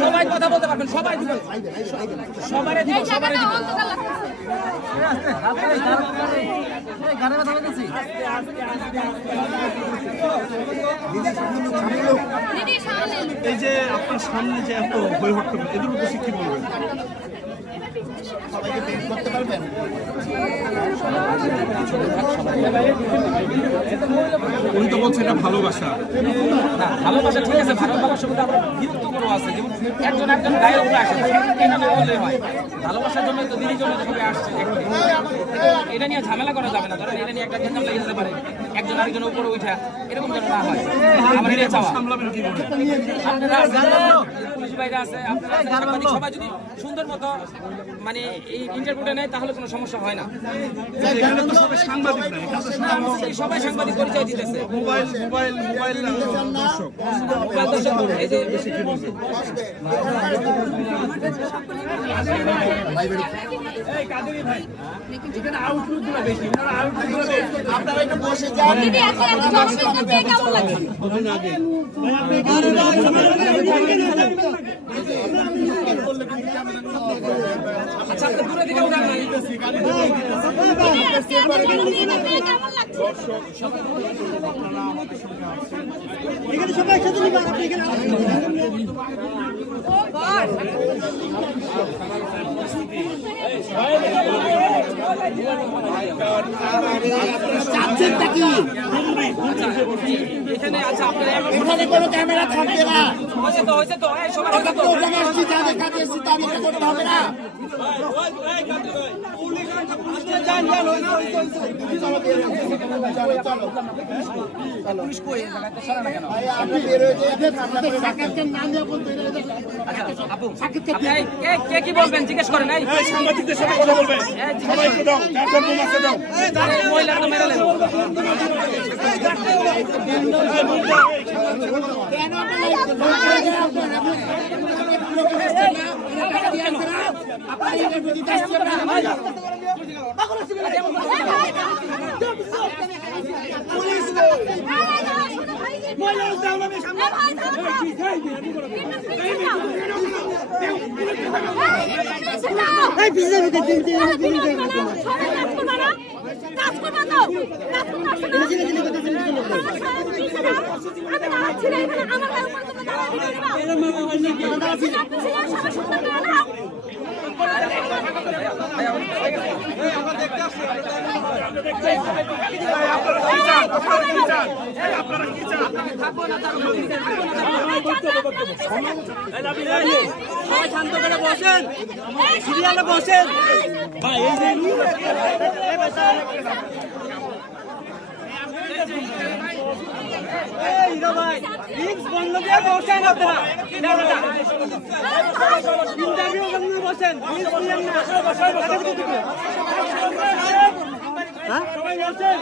সবাই কথা বলতে পারবেন, সবাই দিবেন, সবারে দিব, সবারে দিব। এই যে আপনার সামনে যে এত হয়ে হট্টগোল, এদের উদ্দেশ্যে কি বলবেন? সবাইকে বের করতে পারবেন? উনি তো বলছেন এটা ভালোবাসা। না, ভালোবাসা ঠিক আছে, ভালোবাসার মধ্যে আমরা বিরক্তকরও আছে, যেমন একজন একজন গায়ের উপরে আসে, এটা না বললে হয়। ভালোবাসার জন্য তো দিদির জন্য সবাই আসছে, এটা নিয়ে ঝামেলা করা যাবে না। ধরেন এটা নিয়ে একটা গেঞ্জাম লেগে যেতে পারে, একজন আরেকজনের উপরে উঠা, এরকম যেন না হয়। আমার এটা চাওয়া। সামলাবেন কি করে? আপনারা পুলিশ বাইরে আছে, আপনারা সাংবাদিক সবাই যদি সুন্দর মতো মানে এই ইন্টারভিউটা নেয় তাহলে কোনো সমস্যা হয় না। এখানে তো সবাই সাংবাদিক না, এখানে তো সবাই সাংবাদিক পরিচয় দিতেছে। মোবাইল দর্শক। মোবাইল দর্শক এই যে বেশি কি বলছে আপনারা একটু বসে যান। আচ্ছা, আপনি দূরে দিকে উঠান না। এখানে সবাই একসাথে নিবেন, আপনি এখানে চাচ্ছেনটা কি? এখানে আচ্ছা আপনারা এখানে কোনো ক্যামেরা থাকবে না। হয়েছে তো এই সবার আমরা তো ওখানে এসেছি, যাদের কাছে এসেছি তাদেরকে করতে হবে না। পুলিশ কই এই জায়গায় তো সারা না কেন? ভাই, আপনি বের হয়ে যাবেন, আপনাদের সাক্ষাৎকার নাম দিয়ে বলতে হবে। আচ্ছা আপু, আপনি কে কি বলবেন জিজ্ঞেস করেন। এই সাংবাদিকদের সাথে কথা বলবেন। সবাইকে দাও, চারজন বোন আছে দাও। মহিলার তো মেরে নেন। কেন আপনারা আপনারা ইন্টারভিউ দিতে আসছেন না? সবাই শান্ত করে বসেন, সিরিয়ালে বসেন। ভাই এই যে ভাই রিক্স বন্ধ দিয়ে বসেন আপনারা, ইন্টারভিউ বন্ধ বসেন, রিক্স নিয়েন না। হ্যাঁ সবাই বসেন।